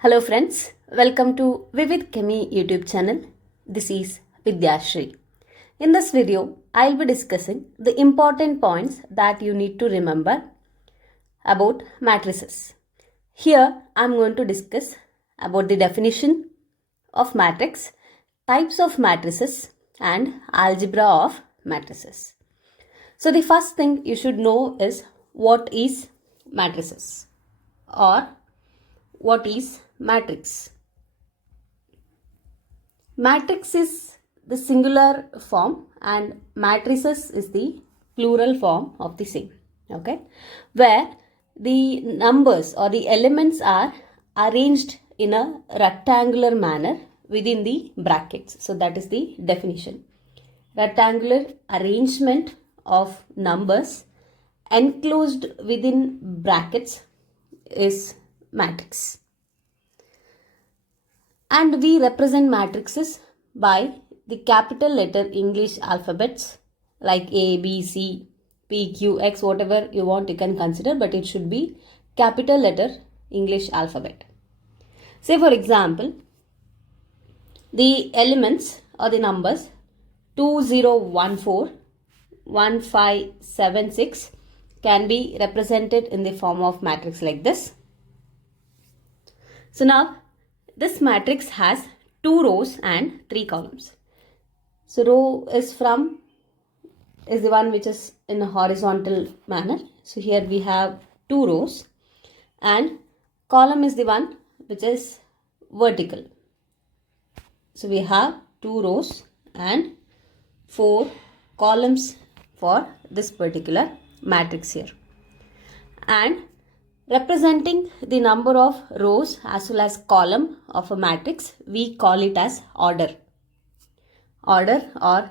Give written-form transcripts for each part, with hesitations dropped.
Hello friends, welcome to Vivid Chemi YouTube channel. This is Vidyashri. In this video, I will be discussing the important points that you need to remember about matrices. Here, I am going to discuss about the definition of matrix, types of matrices and algebra of matrices. So the first thing you should know is what is matrices or what is matrix. Matrix is the singular form and matrices is the plural form of the same. Okay, where the numbers or the elements are arranged in a rectangular manner within the brackets. So that is the definition. Rectangular arrangement of numbers enclosed within brackets is matrix. And we represent matrices by the capital letter English alphabets like A, B, C, P, Q, X, whatever you want you can consider, but it should be capital letter English alphabet. Say for example, the elements or the numbers 2014, 1576 can be represented in the form of matrix like this. So now this matrix has 2 rows and 3 columns. So row is the one which is in a horizontal manner. So here we have 2 rows and column is the one which is vertical. So we have 2 rows and 4 columns for this particular matrix here. And representing the number of rows as well as column of a matrix, we call it as order. Order or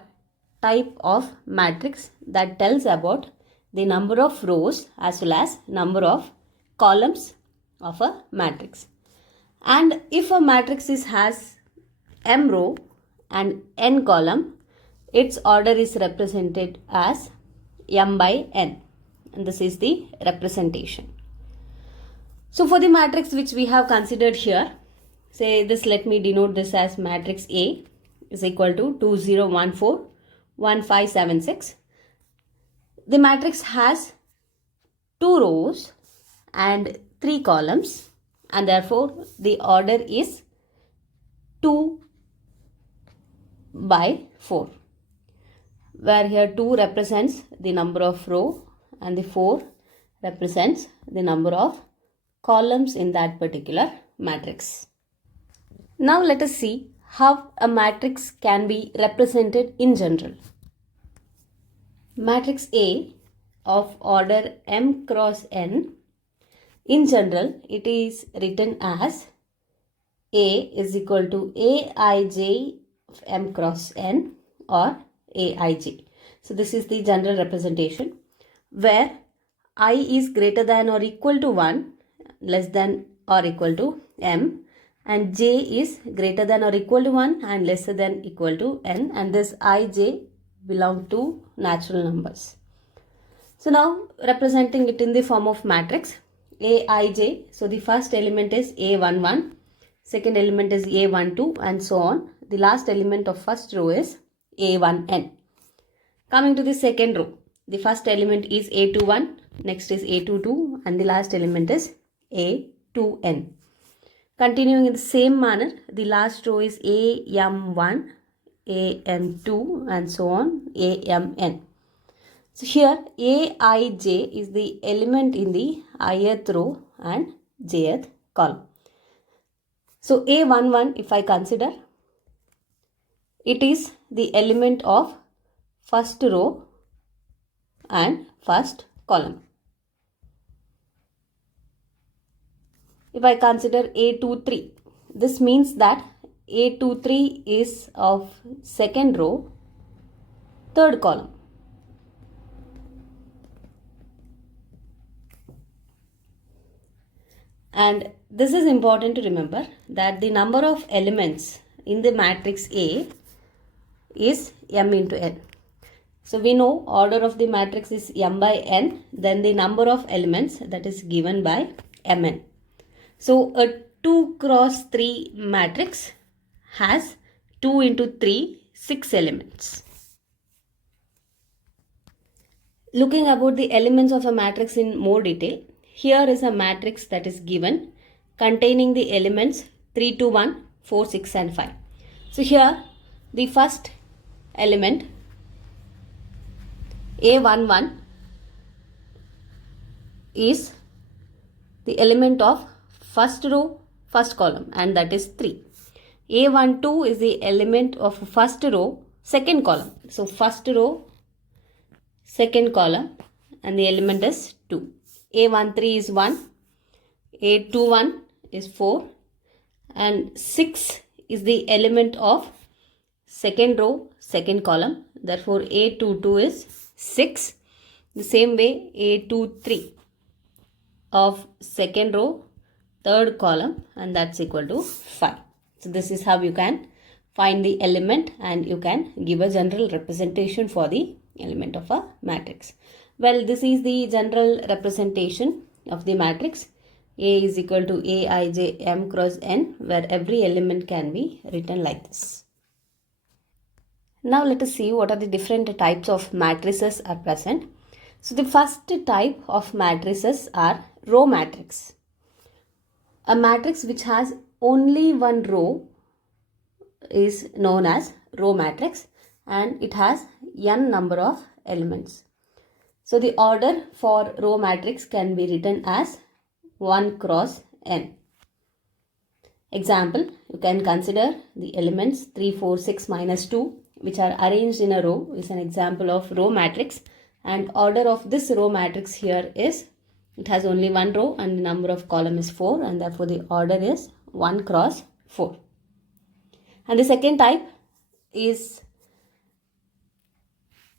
type of matrix that tells about the number of rows as well as number of columns of a matrix. And if a matrix has m row and n column, its order is represented as m by n. And this is the representation. So for the matrix which we have considered here, say this, let me denote this as matrix A is equal to 2014, 1576. The matrix has 2 rows and 3 columns and therefore the order is 2 by 4. Where here 2 represents the number of row and the 4 represents the number of columns in that particular matrix. Now let us see how a matrix can be represented in general. Matrix A of order m cross n, in general it is written as A is equal to Aij of m cross n or Aij. So this is the general representation where I is greater than or equal to 1, less than or equal to m, and j is greater than or equal to 1 and lesser than equal to n, and this ij belong to natural numbers. So now representing it in the form of matrix Aij. So the first element is A11, second element is A12 and so on. The last element of first row is A1n. Coming to the second row, the first element is A21, next is A22 and the last element is A2n. Continuing in the same manner, the last row is AM1, AM2 and so on, AMN. So here Aij is the element in the ith row and jth column. So A11, if I consider, it is the element of first row and first column. If I consider A23, this means that A23 is of second row, third column. And this is important to remember that the number of elements in the matrix A is m into n. So we know order of the matrix is m by n, then the number of elements that is given by mn. So a 2 cross 3 matrix has 2 into 3, 6 elements. Looking about the elements of a matrix in more detail, here is a matrix that is given containing the elements 3, 2, 1, 4, 6 and 5. So here the first element A11 is the element of first row, first column, and that is 3. A12 is the element of first row, second column. So first row, second column, and the element is 2. A13 is 1, A21 is 4, and 6 is the element of second row, second column. Therefore A22 is 6. The same way A23 of second row, third column, and that's equal to 5. So this is how you can find the element and you can give a general representation for the element of a matrix. Well, this is the general representation of the matrix. A is equal to Aij m cross n, where every element can be written like this. Now let us see what are the different types of matrices are present. So the first type of matrices are row matrix. A matrix which has only one row is known as row matrix and it has n number of elements. So the order for row matrix can be written as 1 cross n. Example, you can consider the elements 3, 4, 6, minus 2 which are arranged in a row is an example of row matrix, and order of this row matrix here is it has only one row and the number of column is 4 and therefore the order is 1 cross 4. And the second type is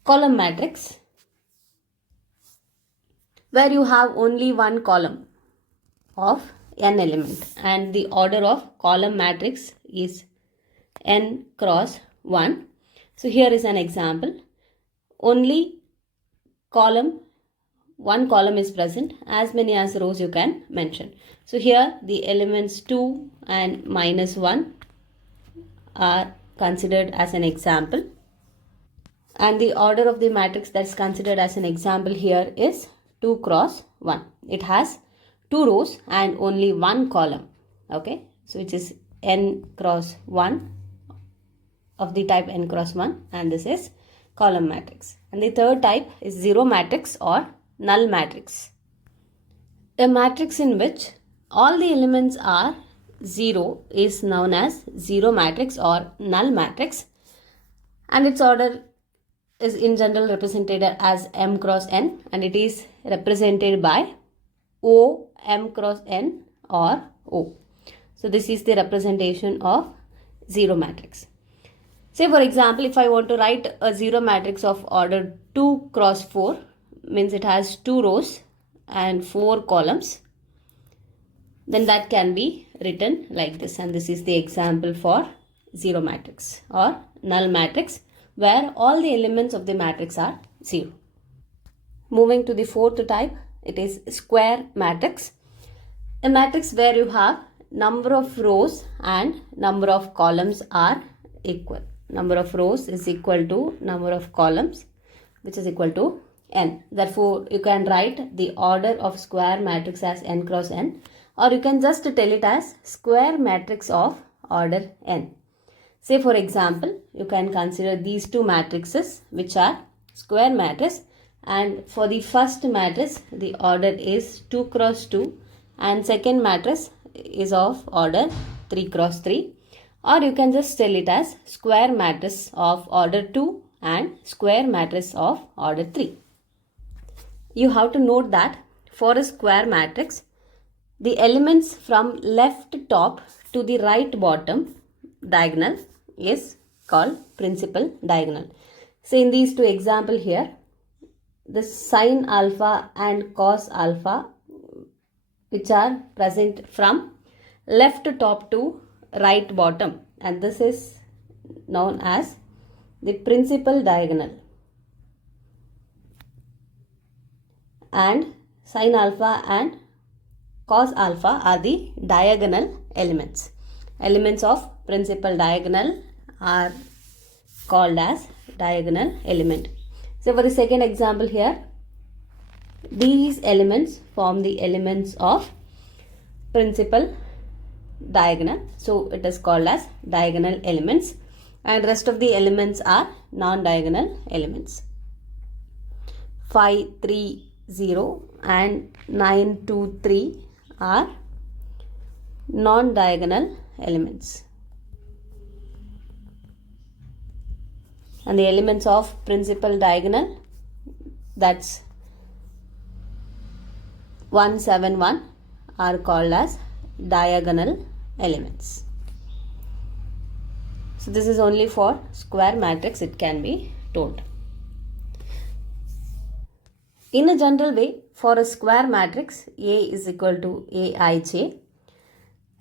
column matrix, where you have only one column of n element and the order of column matrix is n cross 1. So here is an example. Only one column is present, as many as rows you can mention. So here the elements 2 and minus 1 are considered as an example, and the order of the matrix that's considered as an example here is 2 cross 1. It has 2 rows and only one column, okay, so which is n cross 1 of the type n cross 1, and this is column matrix. And the third type is zero matrix or null matrix. A matrix in which all the elements are 0 is known as zero matrix or null matrix, and its order is in general represented as m cross n, and it is represented by O m cross n or O. So this is the representation of zero matrix. Say for example, if I want to write a zero matrix of order 2 cross 4, means it has 2 rows and 4 columns, then that can be written like this, and this is the example for zero matrix or null matrix, where all the elements of the matrix are 0. Moving to the fourth type, it is square matrix. A matrix where you have number of rows and number of columns are equal. Number of rows is equal to number of columns, which is equal to n. Therefore, you can write the order of square matrix as n cross n, or you can just tell it as square matrix of order n. Say for example, you can consider these two matrices which are square matrix, and for the first matrix the order is 2 cross 2 and second matrix is of order 3 cross 3. Or you can just tell it as square matrix of order 2 and square matrix of order 3. You have to note that for a square matrix, the elements from left top to the right bottom diagonal is called principal diagonal. So in these two examples here, the sin alpha and cos alpha, which are present from left top to right bottom, and this is known as the principal diagonal, and sin alpha and cos alpha are the diagonal elements. Elements of principal diagonal are called as diagonal element. So for the second example here, these elements form the elements of principal diagonal. So it is called as diagonal elements, and rest of the elements are non-diagonal elements. 5, 3, 0 and 9, 2, 3 are non-diagonal elements. And the elements of principal diagonal, that's 1, 7, 1 are called as diagonal elements. So this is only for square matrix, it can be told. In a general way, for a square matrix, A is equal to Aij,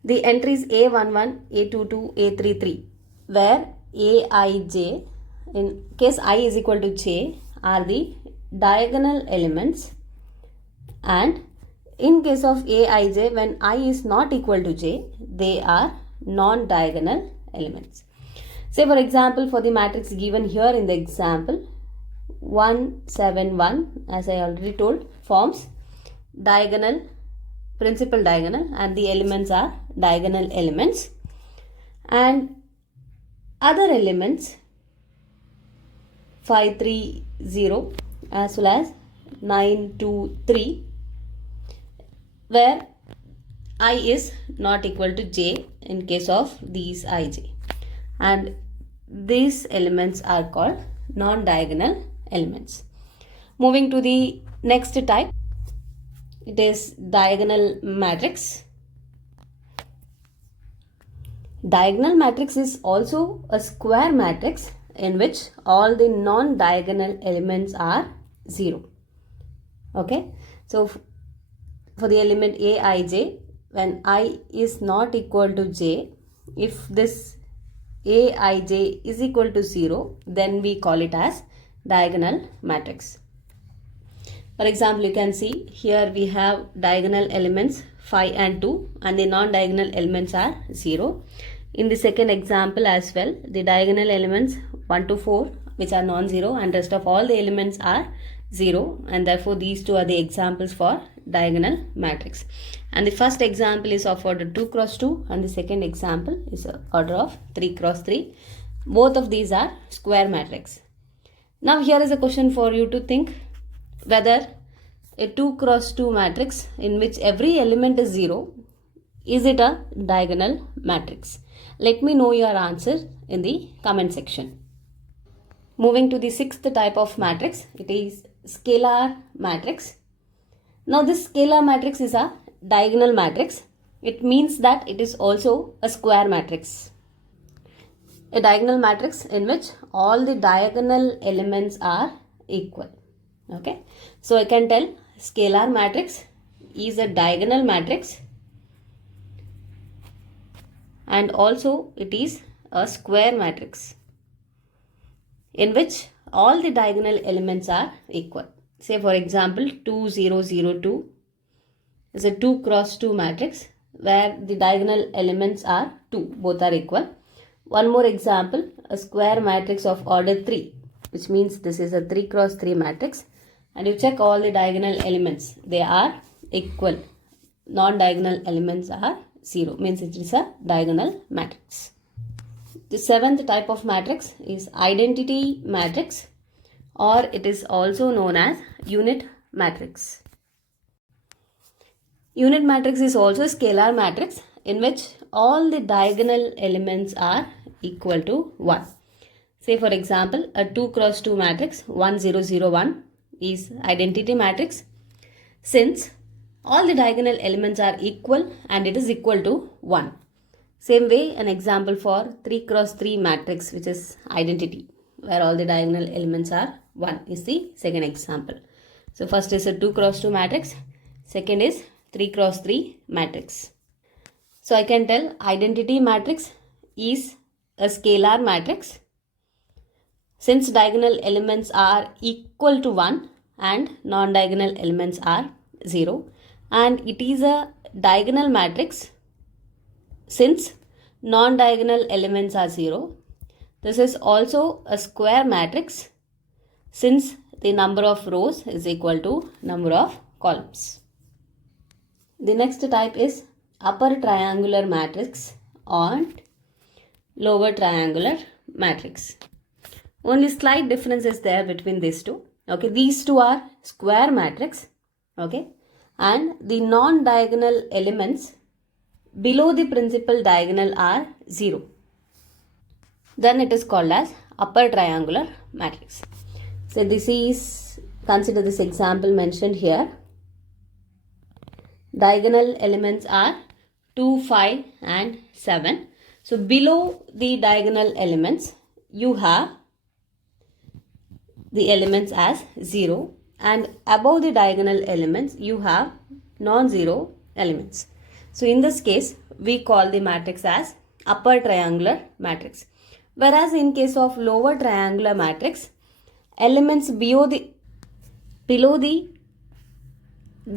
the entries A11, A22, A33, where Aij, in case I is equal to j, are the diagonal elements, and in case of Aij, when I is not equal to j, they are non-diagonal elements. Say for example, for the matrix given here in the example, 1, 7, 1, as I already told, forms diagonal, principal diagonal, and the elements are diagonal elements. And other elements 5, 3, 0 as well as 9, 2, 3, where I is not equal to j in case of these ij, and these elements are called non-diagonal elements. Moving to the next type, it is diagonal matrix. Diagonal matrix is also a square matrix in which all the non-diagonal elements are 0. Okay, so for the element Aij, when I is not equal to j, if this Aij is equal to 0, then we call it as diagonal matrix. For example, you can see here we have diagonal elements 5 and 2, and the non-diagonal elements are 0. In the second example as well, the diagonal elements 1 to 4, which are non-zero, and rest of all the elements are 0, and therefore these two are the examples for diagonal matrix. And the first example is of order 2 cross 2, and the second example is order of 3 cross 3. Both of these are square matrix. Now here is a question for you to think whether a 2 cross 2 matrix in which every element is 0, is it a diagonal matrix? Let me know your answer in the comment section. Moving to the sixth type of matrix, it is scalar matrix. Now this scalar matrix is a diagonal matrix. It means that it is also a square matrix. A diagonal matrix in which all the diagonal elements are equal. Okay, so I can tell scalar matrix is a diagonal matrix, and also it is a square matrix in which all the diagonal elements are equal. Say for example 2, 0, 0, 2 is a 2 cross 2 matrix where the diagonal elements are 2, both are equal. One more example, a square matrix of order 3, which means this is a 3 cross 3 matrix, and you check all the diagonal elements, they are equal. Non-diagonal elements are 0, means it is a diagonal matrix. The seventh type of matrix is identity matrix, or it is also known as unit matrix. Unit matrix is also a scalar matrix in which all the diagonal elements are equal to 1. Say for example, a 2 cross 2 matrix 1, 0, 0, 1 is identity matrix since all the diagonal elements are equal and it is equal to 1. Same way, an example for 3 cross 3 matrix, which is identity, where all the diagonal elements are 1, is the second example. So first is a 2 cross 2 matrix, second is 3 cross 3 matrix. So I can tell identity matrix is a scalar matrix since diagonal elements are equal to 1 and non-diagonal elements are 0, and it is a diagonal matrix since non-diagonal elements are 0. This is also a square matrix since the number of rows is equal to number of columns. The next type is upper triangular matrix and lower triangular matrix. Only slight difference is there between these two. Okay, these two are square matrix. Okay, and the non-diagonal elements below the principal diagonal are 0. Then it is called as upper triangular matrix. So this is, consider this example mentioned here. Diagonal elements are 2, 5 and 7. So below the diagonal elements, you have the elements as 0, and above the diagonal elements, you have non-zero elements. So in this case, we call the matrix as upper triangular matrix. Whereas in case of lower triangular matrix, elements below the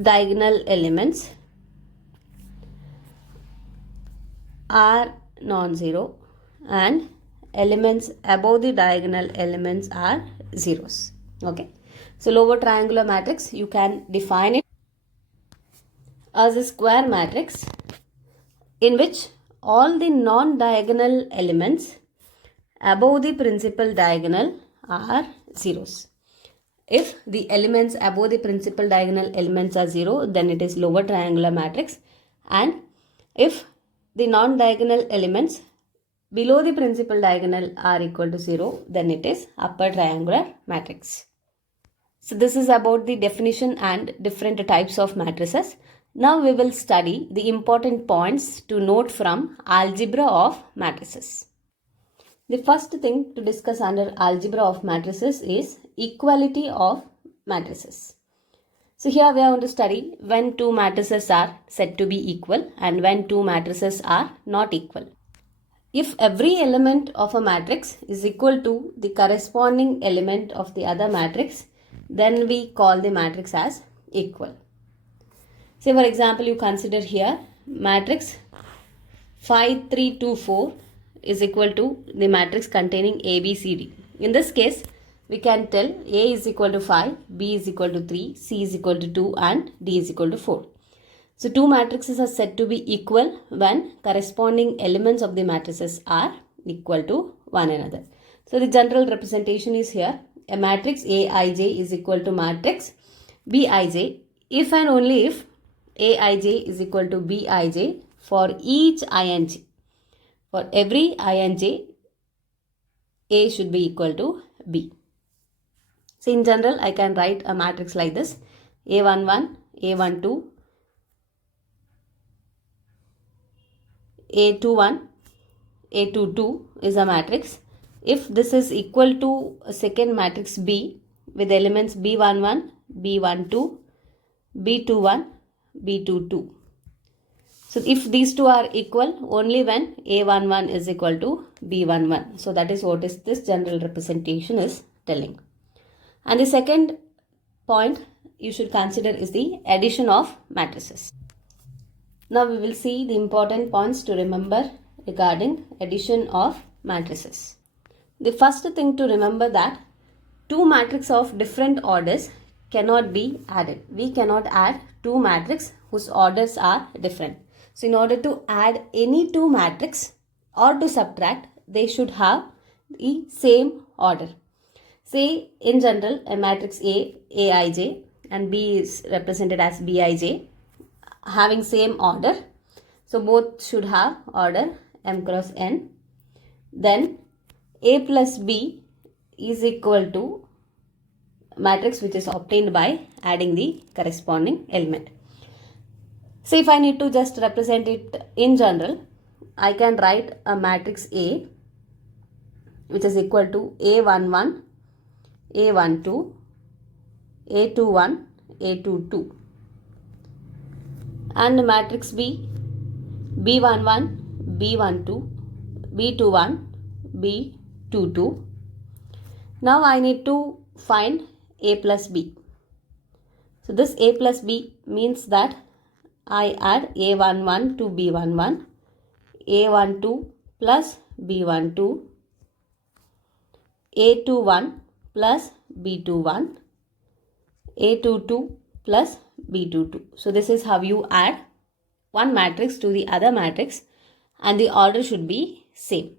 diagonal elements are non-zero and elements above the diagonal elements are zeros. Okay, so lower triangular matrix, you can define it as a square matrix in which all the non-diagonal elements above the principal diagonal are zeros. If the elements above the principal diagonal elements are 0, then it is lower triangular matrix, and if the non-diagonal elements below the principal diagonal are equal to 0, then it is upper triangular matrix. So this is about the definition and different types of matrices. Now we will study the important points to note from algebra of matrices. The first thing to discuss under algebra of matrices is equality of matrices. So here we are going to study when two matrices are said to be equal and when two matrices are not equal. If every element of a matrix is equal to the corresponding element of the other matrix, then we call the matrix as equal. Say for example, you consider here matrix 5, 3, 2, 4 is equal to the matrix containing A, B, C, D. In this case, we can tell A is equal to 5, B is equal to 3, C is equal to 2 and D is equal to 4. So two matrices are said to be equal when corresponding elements of the matrices are equal to one another. So the general representation is here. A matrix Aij is equal to matrix Bij if and only if Aij is equal to Bij for each ing. For every ing, A should be equal to B. So in general, I can write a matrix like this. A11, A12, A21, A22 is a matrix. If this is equal to a second matrix B with elements B11, B12, B21, B22. So if these two are equal only when A11 is equal to B11. So that is what is this general representation is telling. And the second point you should consider is the addition of matrices. Now we will see the important points to remember regarding addition of matrices. The first thing to remember that two matrices of different orders cannot be added. We cannot add two matrices whose orders are different. So in order to add any two matrices or to subtract, they should have the same order. Say in general, a matrix A, Aij, and B is represented as Bij, having same order. So both should have order m cross n. Then A plus B is equal to matrix which is obtained by adding the corresponding element. So if I need to just represent it in general, I can write a matrix A which is equal to A11, A12, A21, A22, and matrix B, B11, B12, B21, B22. Now I need to find A plus B. So this A plus B means that I add A11 to B11, A12 plus B12, A21 plus B21, A22 plus B22. So this is how you add one matrix to the other matrix, and the order should be same.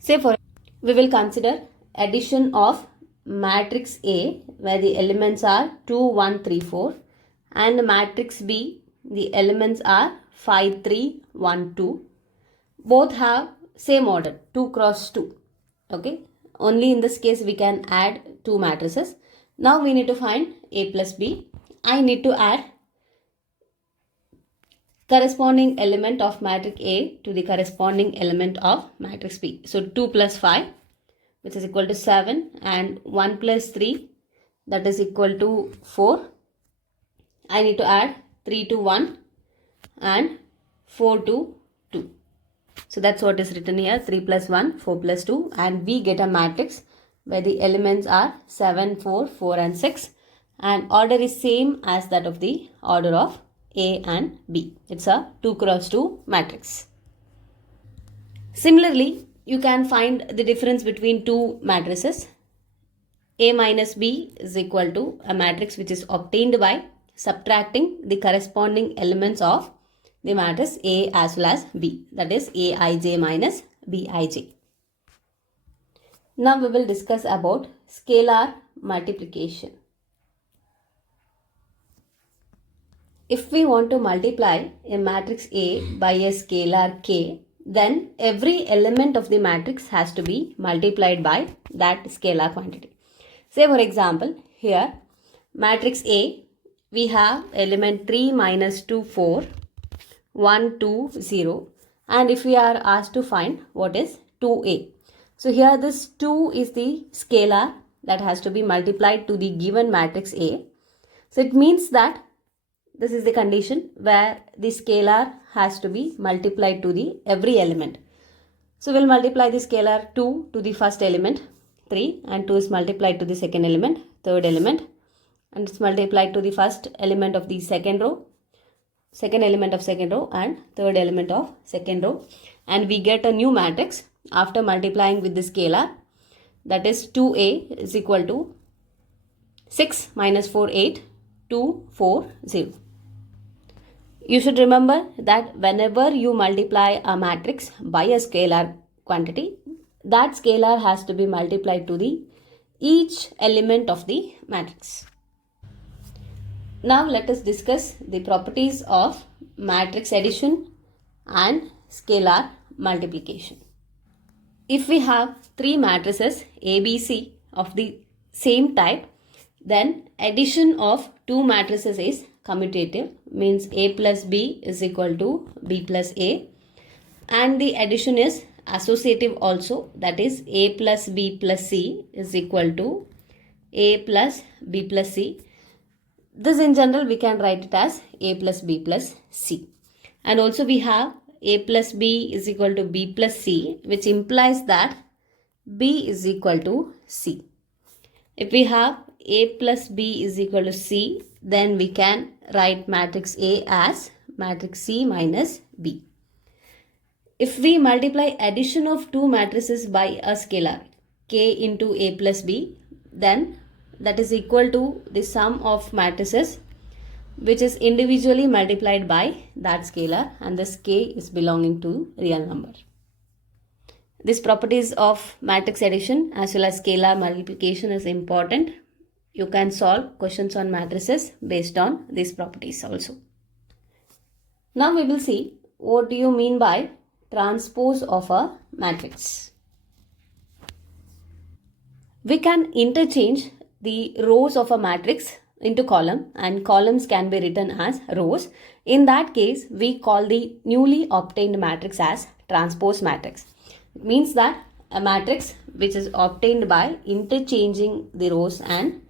Say for we will consider addition of matrix A where the elements are 2, 1, 3, 4, and matrix B the elements are 5, 3, 1, 2. Both have same order, 2 cross 2. Okay, only in this case we can add two matrices. Now we need to find A plus B. I need to add corresponding element of matrix A to the corresponding element of matrix B. So 2 plus 5, which is equal to 7, and 1 plus 3, that is equal to 4. I need to add 3 to 1 and 4 to 2. So that's what is written here, 3 plus 1, 4 plus 2, and we get a matrix where the elements are 7, 4, 4 and 6, and order is same as that of the order of A and B. It's a 2 cross 2 matrix. Similarly, you can find the difference between two matrices. A minus B is equal to a matrix which is obtained by subtracting the corresponding elements of the matrix A as well as B, that is Aij minus Bij. Now we will discuss about scalar multiplication. If we want to multiply a matrix A by a scalar K, then every element of the matrix has to be multiplied by that scalar quantity. Say for example, here matrix A, we have element 3, minus 2, 4, 1, 2, 0, and if we are asked to find what is 2A. So here this 2 is the scalar that has to be multiplied to the given matrix A. So it means that this is the condition where the scalar has to be multiplied to the every element. So we'll multiply the scalar 2 to the first element, 3, and 2 is multiplied to the second element, third element, and it's multiplied to the first element of the second row, second element of second row, and third element of second row, and we get a new matrix after multiplying with the scalar, that is 2A is equal to 6 minus 4, 8, 2, 4, 0. You should remember that whenever you multiply a matrix by a scalar quantity, that scalar has to be multiplied to the each element of the matrix. Now let us discuss the properties of matrix addition and scalar multiplication. If we have three matrices A, B, C of the same type, then addition of two matrices is commutative, means A plus B is equal to B plus A, and the addition is associative also, that is A plus B plus C is equal to A plus B plus C. This in general we can write it as A plus B plus C. And also we have A plus B is equal to B plus C, which implies that B is equal to C. If we have A plus B is equal to C, then we can write matrix A as matrix C minus B. If we multiply addition of two matrices by a scalar K into A plus B, then that is equal to the sum of matrices which is individually multiplied by that scalar, and this K is belonging to real number. These properties of matrix addition as well as scalar multiplication is important. You can solve questions on matrices based on these properties also. Now we will see what do you mean by transpose of a matrix. We can interchange the rows of a matrix into column, and columns can be written as rows. In that case, we call the newly obtained matrix as transpose matrix. It means that a matrix which is obtained by interchanging the rows and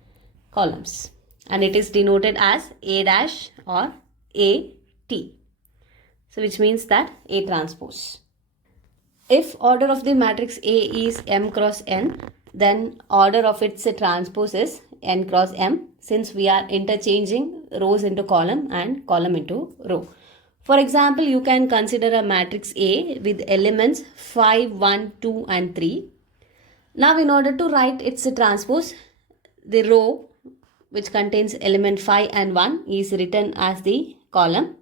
columns, and it is denoted as A dash or AT. So which means that A transpose. If order of the matrix A is M cross N, then order of its transpose is N cross M, since we are interchanging rows into column and column into row. For example, you can consider a matrix A with elements 5, 1, 2 and 3. Now in order to write its transpose, the row which contains element 5 and 1 is written as the column,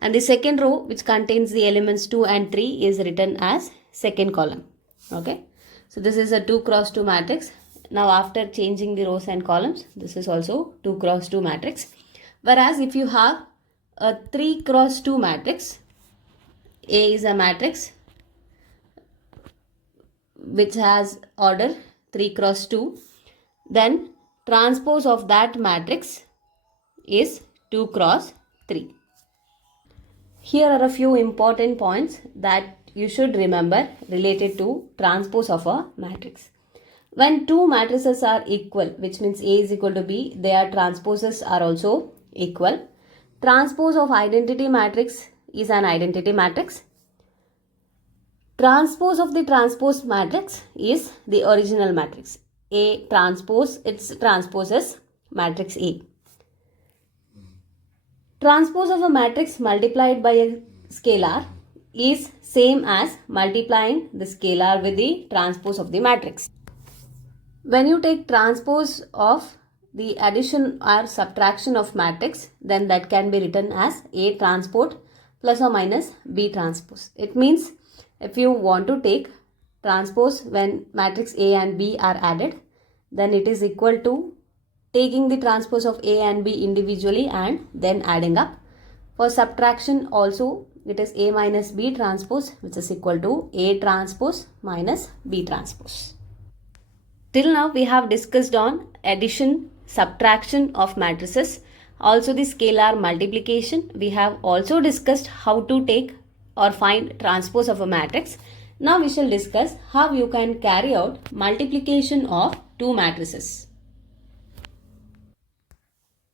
and the second row which contains the elements 2 and 3 is written as second column. Okay, so this is a 2 cross 2 matrix. Now after changing the rows and columns, this is also 2 cross 2 matrix. Whereas if you have a 3 cross 2 matrix, A is a matrix which has order 3 cross 2, then transpose of that matrix is 2 cross 3. Here are a few important points that you should remember related to transpose of a matrix. When two matrices are equal, which means A is equal to B, their transposes are also equal. Transpose of identity matrix is an identity matrix. Transpose of the transpose matrix is the original matrix. A transpose, its transposes matrix A. Transpose of a matrix multiplied by a scalar is same as multiplying the scalar with the transpose of the matrix. When you take transpose of the addition or subtraction of matrix, then that can be written as A transpose plus or minus B transpose. It means if you want to take transpose when matrix A and B are added, then it is equal to taking the transpose of A and B individually and then adding up. For subtraction also, it is A minus B transpose, which is equal to A transpose minus B transpose. Till now we have discussed on addition, subtraction of matrices, also the scalar multiplication. We have also discussed how to take or find transpose of a matrix. Now we shall discuss how you can carry out multiplication of two matrices.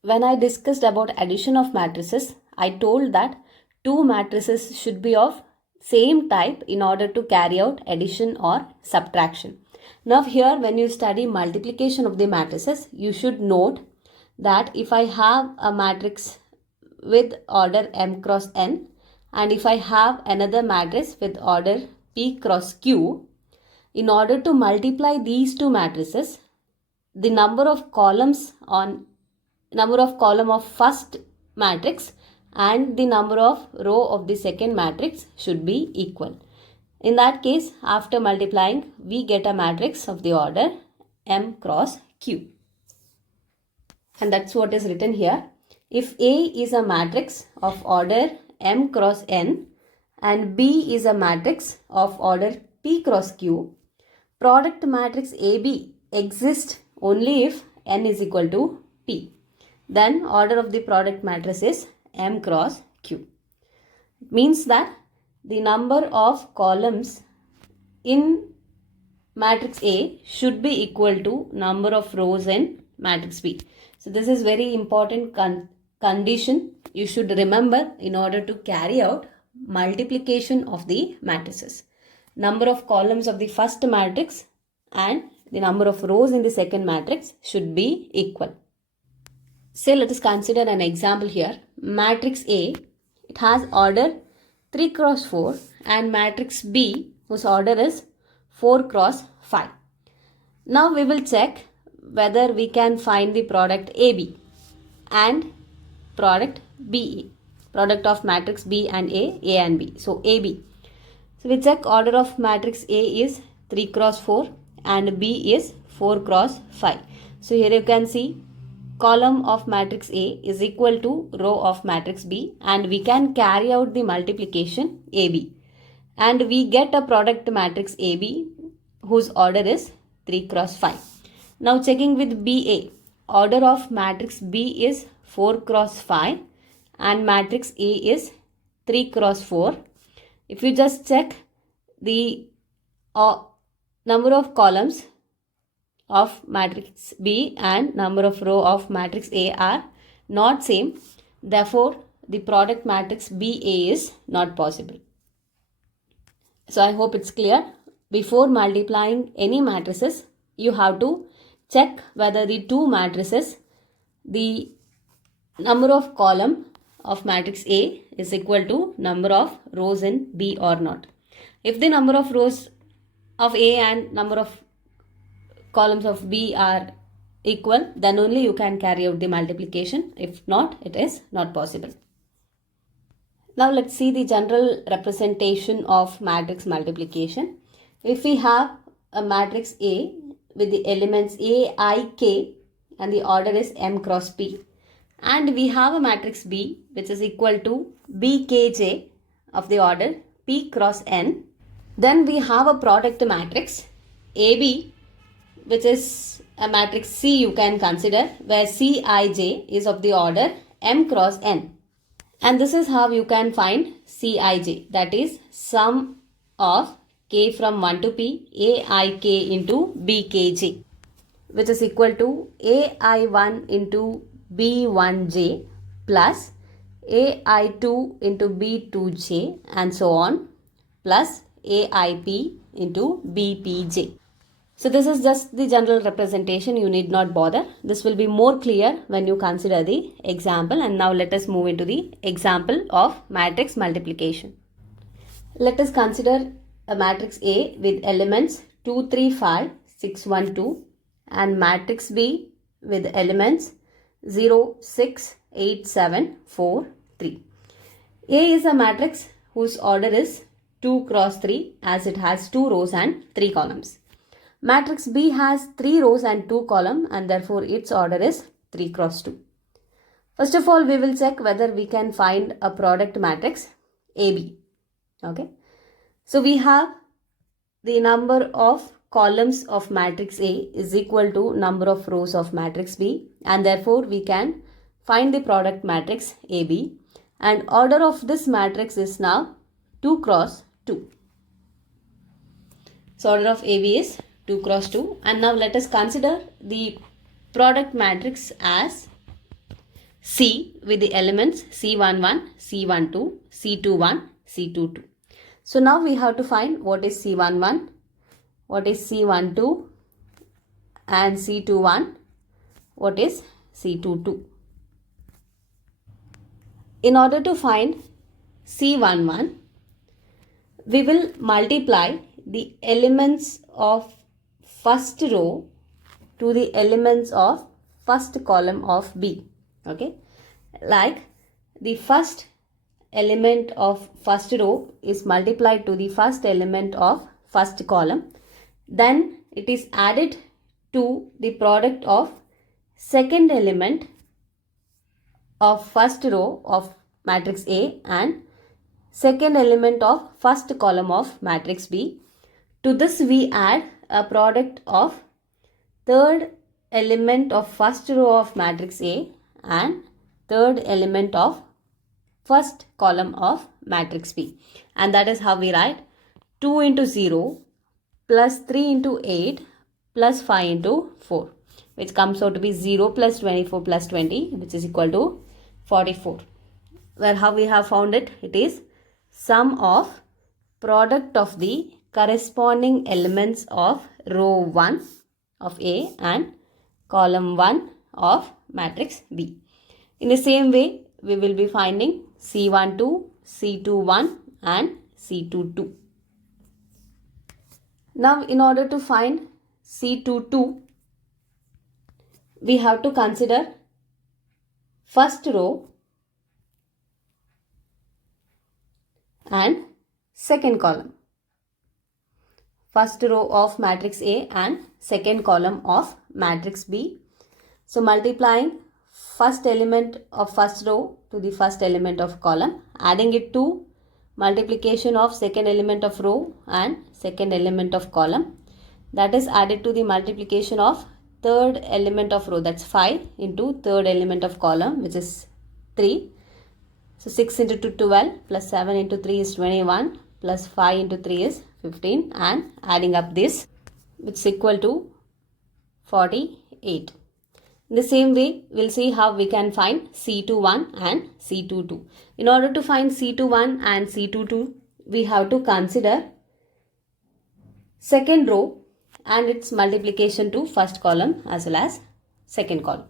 When I discussed about addition of matrices, I told that two matrices should be of same type in order to carry out addition or subtraction. Now here when you study multiplication of the matrices, you should note that if I have a matrix with order m cross n and if I have another matrix with order p cross q, in order to multiply these two matrices, the number of columns of first matrix and the number of row of the second matrix should be equal. In that case, after multiplying, we get a matrix of the order m cross q. And that's what is written here. If A is a matrix of order m cross n and B is a matrix of order p cross q, product matrix AB exists only if n is equal to p. Then order of the product matrix is m cross q. It means that the number of columns in matrix A should be equal to number of rows in matrix B. So this is very important condition you should remember in order to carry out multiplication of the matrices. Number of columns of the first matrix and the number of rows in the second matrix should be equal. Say let us consider an example here. Matrix A, it has order 3 cross 4 and matrix B whose order is 4 cross 5. Now we will check whether we can find the product AB and product BE, product of matrix B and A and B. So AB. So we check order of matrix A is 3 cross 4 and B is 4 cross 5. So here you can see column of matrix A is equal to row of matrix B and we can carry out the multiplication AB. And we get a product matrix AB whose order is 3 cross 5. Now checking with BA, order of matrix B is 4 cross 5 and matrix A is 3 cross 4. If you just check the number of columns of matrix B and number of row of matrix A are not same, therefore the product matrix BA is not possible. So I hope it's clear. Before multiplying any matrices, you have to check whether the two matrices, the number of column of matrix A is equal to number of rows in B or not. If the number of rows of A and number of columns of B are equal, then only you can carry out the multiplication. If not, it is not possible. Now let's see the general representation of matrix multiplication. If we have a matrix A with the elements A, I, K and the order is M cross P, and we have a matrix B which is equal to BKJ of the order P cross N, then we have a product matrix AB which is a matrix C you can consider, where Cij is of the order M cross N. And this is how you can find Cij, that is sum of k from 1 to p Aik into Bkj, which is equal to Ai1 into B1j plus Ai2 into B2j and so on, plus Aip into Bpj. So this is just the general representation, you need not bother. This will be more clear when you consider the example. And now let us move into the example of matrix multiplication. Let us consider a matrix A with elements 2, 3, 5, 6, 1, 2 and matrix B with elements 0, 6, 8, 7, 4, 3. A is a matrix whose order is 2 cross 3 as it has 2 rows and 3 columns. Matrix B has 3 rows and 2 columns and therefore its order is 3 cross 2. First of all, we will check whether we can find a product matrix AB. Okay. So we have the number of columns of matrix A is equal to number of rows of matrix B, and therefore we can find the product matrix AB, and order of this matrix is now 2 cross 2. So order of AB is 2 cross 2, and now let us consider the product matrix as C with the elements C11, C12, C21, C22. So now we have to find what is C11, what is C12 and C21, what is C22. In order to find C11, we will multiply the elements of first row to the elements of first column of B. Okay, like the first element of first row is multiplied to the first element of first column, then it is added to the product of second element of first row of matrix A and second element of first column of matrix B. To this we add a product of third element of first row of matrix A and third element of first column of matrix B, and that is how we write 2 into 0 plus 3 into 8 plus 5 into 4, which comes out to be 0 plus 24 plus 20, which is equal to 44. Where how we have found it? It is sum of product of the corresponding elements of row 1 of A and column 1 of matrix B. In the same way, we will be finding C12, C21 and C22. Now, in order to find C22, we have to consider first row and second column. First row of matrix A and second column of matrix B. So multiplying first element of first row to the first element of column, adding it to multiplication of second element of row and second element of column, that is added to the multiplication of third element of row, that's 5 into third element of column, which is 3. So 6 into 2 12 plus 7 into 3 is 21 plus 5 into 3 is 15, and adding up this, which is equal to 48. In the same way, we'll see how we can find C21 and C22. In order to find C21 and C22, we have to consider second row and its multiplication to first column as well as second column.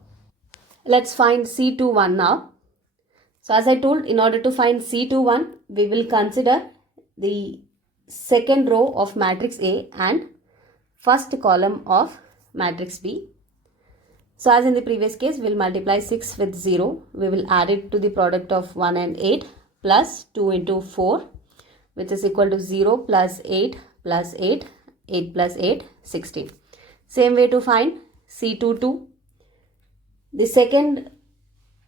Let's find C21 now. So as I told, in order to find C21, we will consider the second row of matrix A and first column of matrix B. So as in the previous case, we will multiply 6 with 0. We will add it to the product of 1 and 8 plus 2 into 4, which is equal to 0 plus 8 plus 8, 8 plus 8, 16. Same way to find C22. The second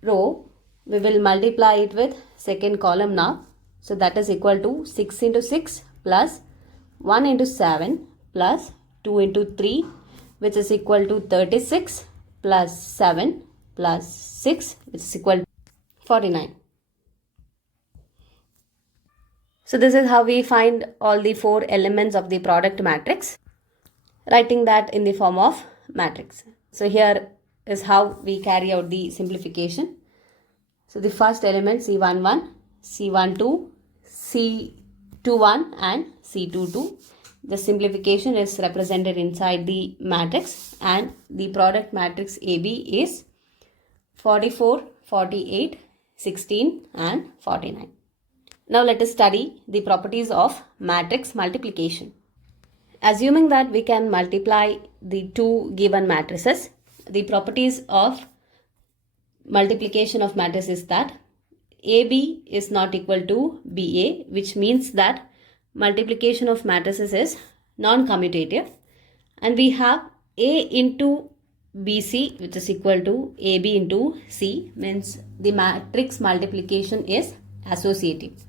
row, we will multiply it with second column now. So that is equal to 6 into 6 plus 1 into 7 plus 2 into 3, which is equal to 36 plus 7 plus 6, which is equal to 49. So this is how we find all the 4 elements of the product matrix, writing that in the form of matrix. So here is how we carry out the simplification. So the first element C11, C12, C21 and C22. The simplification is represented inside the matrix, and the product matrix AB is 44, 48, 16 and 49. Now let us study the properties of matrix multiplication. Assuming that we can multiply the two given matrices, the properties of multiplication of matrix is that AB is not equal to BA, which means that multiplication of matrices is non-commutative, and we have A into BC, which is equal to AB into C, means the matrix multiplication is associative.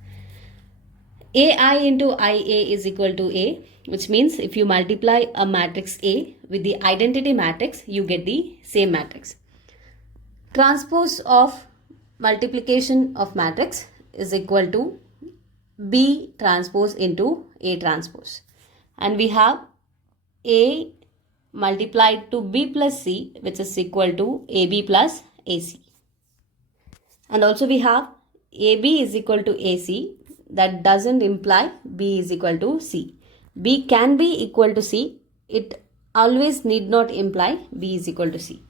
AI into IA is equal to A, which means if you multiply a matrix A with the identity matrix, you get the same matrix. Transpose of multiplication of matrix is equal to B transpose into A transpose. And we have A multiplied to B plus C, which is equal to AB plus AC. And also we have AB is equal to AC. That doesn't imply B is equal to C. B can be equal to C. It always need not imply B is equal to C.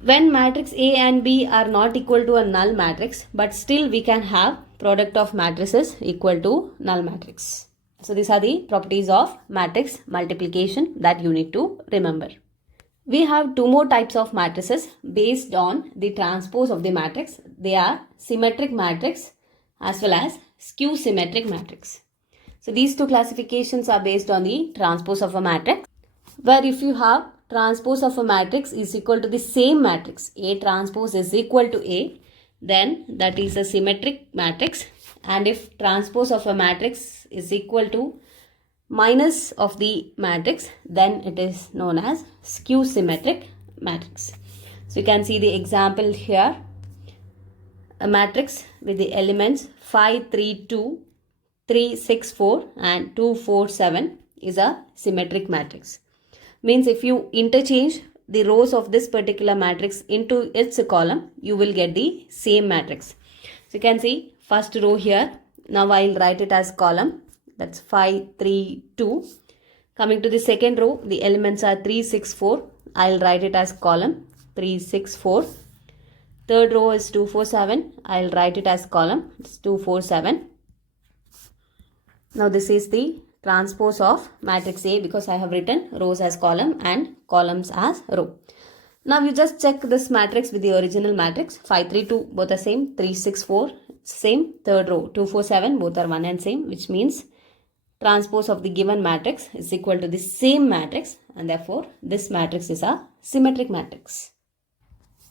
When matrix A and B are not equal to a null matrix, but still we can have product of matrices equal to null matrix. So these are the properties of matrix multiplication that you need to remember. We have two more types of matrices based on the transpose of the matrix. They are symmetric matrix as well as skew symmetric matrix. So these two classifications are based on the transpose of a matrix, where if you have transpose of a matrix is equal to the same matrix, A transpose is equal to A, then that is a symmetric matrix. And if transpose of a matrix is equal to minus of the matrix, then it is known as skew symmetric matrix. So you can see the example here. A matrix with the elements 5, 3, 2, 3, 6, 4 and 2, 4, 7 is a symmetric matrix. Means if you interchange the rows of this particular matrix into its column, you will get the same matrix. So you can see first row here. Now I will write it as column. That's 5, 3, 2. Coming to the second row, the elements are 3, 6, 4. I will write it as column 3, 6, 4. Third row is 2, 4, 7. I will write it as column. It's 2, 4, 7. Now this is the transpose of matrix A, because I have written rows as column and columns as row. Now you just check this matrix with the original matrix. 5, 3, 2 both are same. 3, 6, 4 same. Third row 2, 4, 7 both are one and same, which means transpose of the given matrix is equal to the same matrix, and therefore this matrix is a symmetric matrix.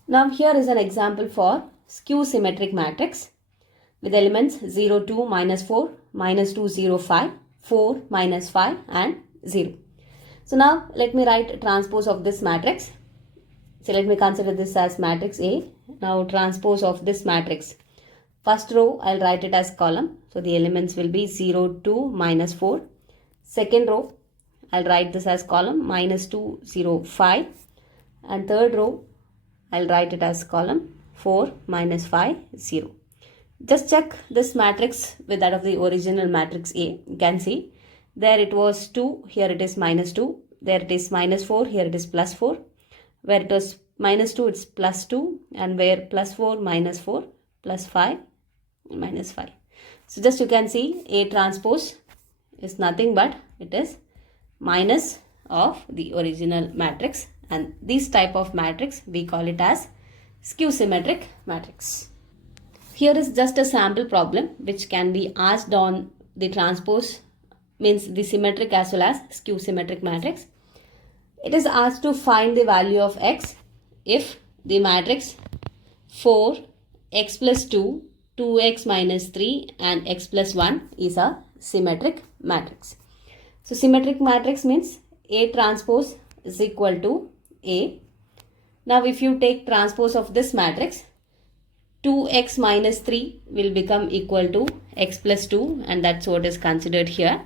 Now here is an example for skew symmetric matrix with elements 0, 2, minus 4, minus 2, 0, 5, 4, minus 5 and 0. So now let me write transpose of this matrix. So let me consider this as matrix A. Now transpose of this matrix. First row I'll write it as column. So the elements will be 0, 2, minus 4. Second row I'll write this as column minus 2, 0, 5. And third row I'll write it as column 4, minus 5, 0. Just check this matrix with that of the original matrix A. You can see there it was 2, here it is minus 2. There it is minus 4, here it is plus 4. Where it was minus 2 it's plus 2, and where plus 4 minus 4 plus 5 minus 5. So just you can see A transpose is nothing but it is minus of the original matrix, and this type of matrix we call it as skew symmetric matrix. Here is just a sample problem which can be asked on the transpose, means the symmetric as well as skew symmetric matrix. It is asked to find the value of x if the matrix 4, x plus 2, 2x minus 3 and x plus 1 is a symmetric matrix. So symmetric matrix means A transpose is equal to A. Now if you take transpose of this matrix, 2x minus 3 will become equal to x plus 2, and that's what is considered here.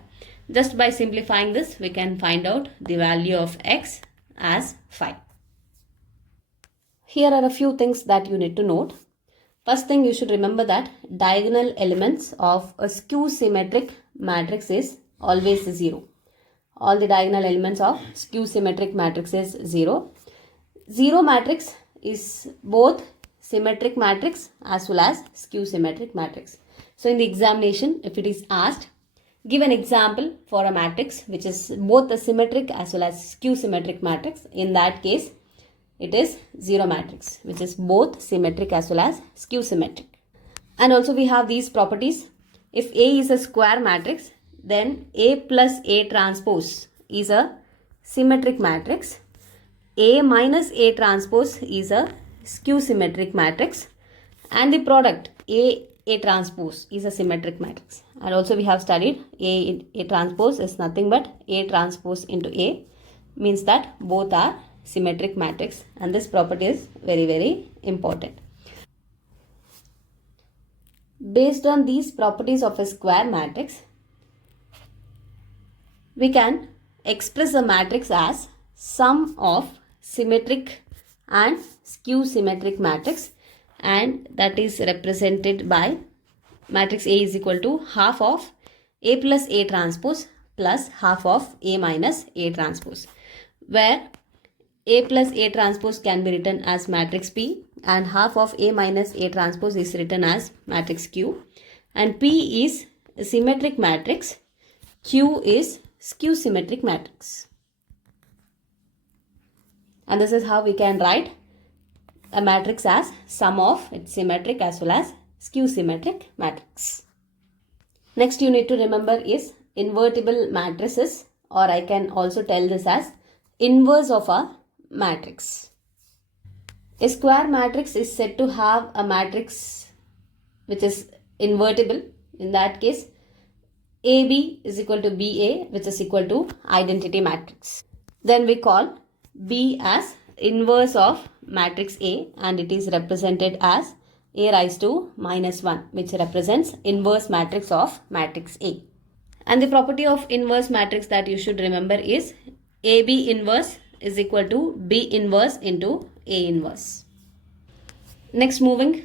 Just by simplifying this, we can find out the value of x as 5. Here are a few things that you need to note. First thing, you should remember that diagonal elements of a skew symmetric matrix is always 0. All the diagonal elements of skew symmetric matrix is 0. 0 matrix is both symmetric matrix as well as skew symmetric matrix. So in the examination, if it is asked, give an example for a matrix which is both a symmetric as well as skew symmetric matrix. In that case, it is 0 matrix, which is both symmetric as well as skew symmetric. And also we have these properties. If A is a square matrix, then A plus A transpose is a symmetric matrix. A minus A transpose is a skew symmetric matrix, and the product A transpose is a symmetric matrix. And also we have studied A transpose is nothing but A transpose into A, means that both are symmetric matrix, and this property is very, very important. Based on these properties of a square matrix, we can express a matrix as sum of symmetric and skew symmetric matrix, and that is represented by matrix A is equal to half of A plus A transpose plus half of A minus A transpose, where A plus A transpose can be written as matrix P, and half of A minus A transpose is written as matrix Q, and P is a symmetric matrix, Q is skew symmetric matrix. And this is how we can write a matrix as sum of its symmetric as well as skew symmetric matrix. Next you need to remember is invertible matrices, or I can also tell this as inverse of a matrix. A square matrix is said to have a matrix which is invertible. In that case, AB is equal to BA, which is equal to identity matrix. Then we call B as inverse of matrix A, and it is represented as A raised to minus 1, which represents inverse matrix of matrix A. And the property of inverse matrix that you should remember is AB inverse is equal to B inverse into A inverse. Next, moving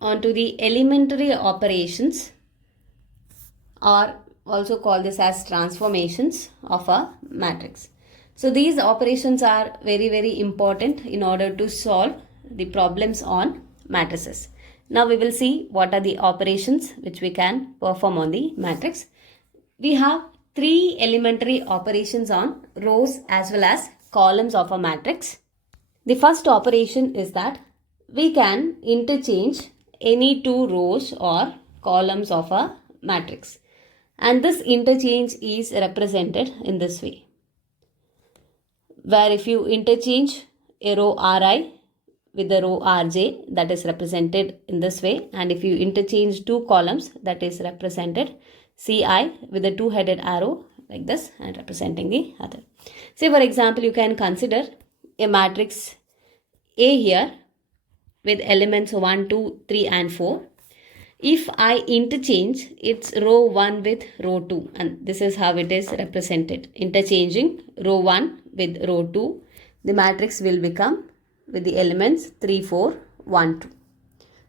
on to the elementary operations, or also call this as transformations of a matrix. So these operations are very, very important in order to solve the problems on matrices. Now we will see what are the operations which we can perform on the matrix. We have 3 elementary operations on rows as well as columns of a matrix. The first operation is that we can interchange any 2 rows or columns of a matrix, and this interchange is represented in this way, where if you interchange a row Ri with the row Rj, that is represented in this way, and if you interchange 2 columns, that is represented Ci with a 2-headed arrow like this and representing the other. Say for example, you can consider a matrix A here with elements 1, 2, 3 and 4. If I interchange its row 1 with row 2, and this is how it is represented, interchanging row 1 with row 2, the matrix will become with the elements 3, 4, 1, 2.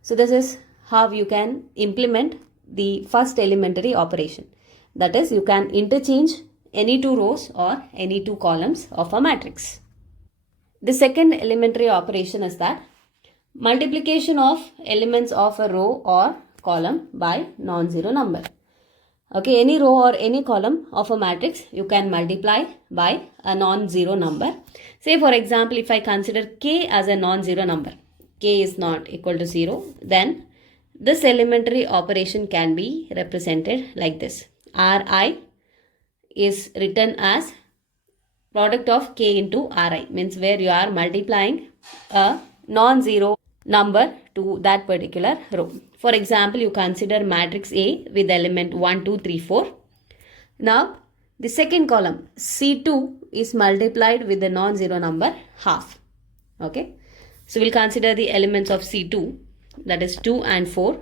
So this is how you can implement the first elementary operation. That is, you can interchange any 2 rows or any 2 columns of a matrix. The second elementary operation is that multiplication of elements of a row or column by non-zero number. Okay, any row or any column of a matrix you can multiply by a non-zero number. Say for example, if I consider k as a non-zero number, k is not equal to 0, then this elementary operation can be represented like this. Ri is written as product of k into Ri, means where you are multiplying a non-zero number to that particular row. For example, you consider matrix A with element 1, 2, 3, 4. Now, the second column C2 is multiplied with the non-zero number half. Okay. So, we'll consider the elements of C2, that is 2 and 4.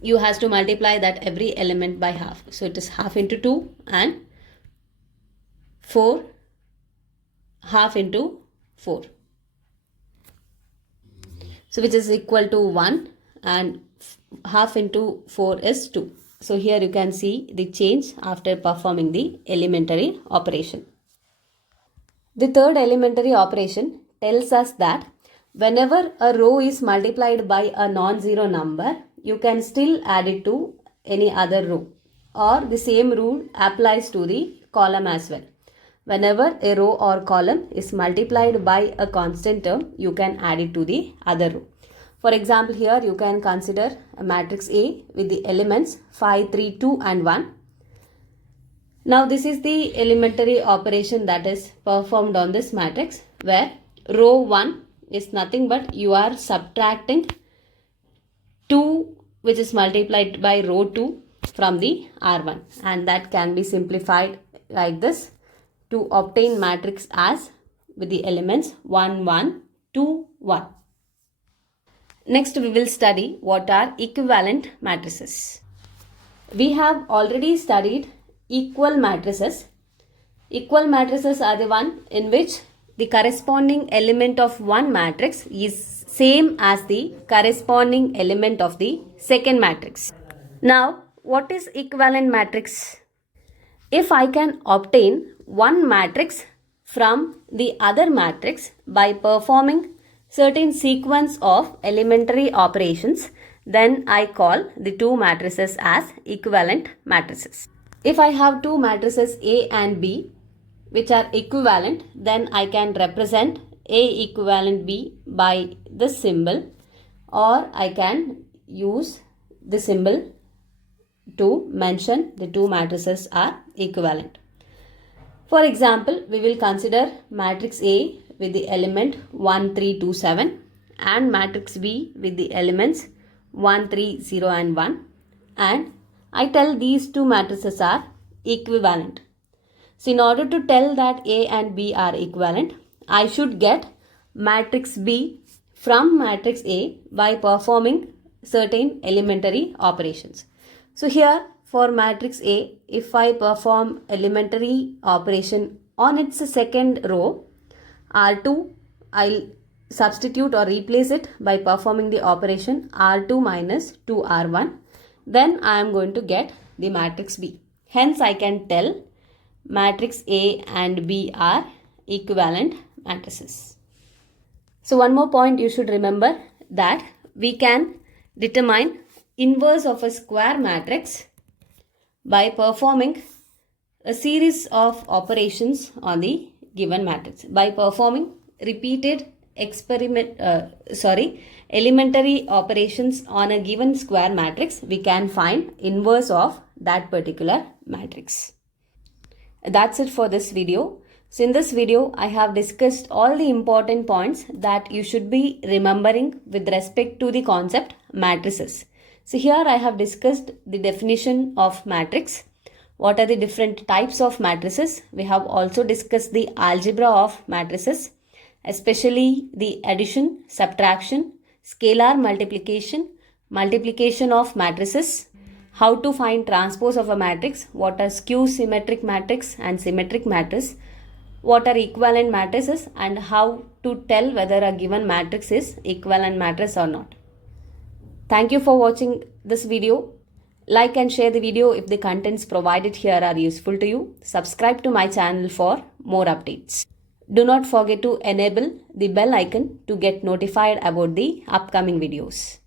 You has to multiply that every element by half. So, it is half into 2 and 4 half into 4. So, which is equal to 1 and half into 4 is 2. So, here you can see the change after performing the elementary operation. The third elementary operation tells us that whenever a row is multiplied by a non-zero number, you can still add it to any other row, or the same rule applies to the column as well. Whenever a row or column is multiplied by a constant term, you can add it to the other row. For example, here you can consider a matrix A with the elements 5, 3, 2 and 1. Now this is the elementary operation that is performed on this matrix, where row 1 is nothing but you are subtracting 2 which is multiplied by row 2 from the R1, and that can be simplified like this to obtain matrix as with the elements 1, 1, 2, 1. Next we will study what are equivalent matrices. We have already studied equal matrices. Equal matrices are the one in which the corresponding element of one matrix is same as the corresponding element of the second matrix. Now, what is equivalent matrix? If I can obtain one matrix from the other matrix by performing certain sequence of elementary operations, then I call the two matrices as equivalent matrices. If I have two matrices A and B which are equivalent, then I can represent A equivalent B by this symbol, or I can use the symbol to mention the two matrices are equivalent. For example, we will consider matrix A with the element 1, 3, 2, 7 and matrix B with the elements 1, 3, 0 and 1, and I tell these two matrices are equivalent. So, in order to tell that A and B are equivalent, I should get matrix B from matrix A by performing certain elementary operations. So, here for matrix A, if I perform elementary operation on its second row, R2, I'll substitute or replace it by performing the operation R2 minus 2R1. Then I am going to get the matrix B. Hence, I can tell matrix A and B are equivalent matrices. So, one more point you should remember, that we can determine inverse of a square matrix by performing a series of operations on the given matrix. By performing repeated elementary operations on a given square matrix, we can find inverse of that particular matrix. That's it for this video. So in this video, I have discussed all the important points that you should be remembering with respect to the concept matrices. So here I have discussed the definition of matrix. What are the different types of matrices? We have also discussed the algebra of matrices, especially the addition, subtraction, scalar multiplication, multiplication of matrices, how to find transpose of a matrix, what are skew symmetric matrix and symmetric matrix, what are equivalent matrices, and how to tell whether a given matrix is equivalent matrix or not. Thank you for watching this video. Like and share the video if the contents provided here are useful to you. Subscribe to my channel for more updates. Do not forget to enable the bell icon to get notified about the upcoming videos.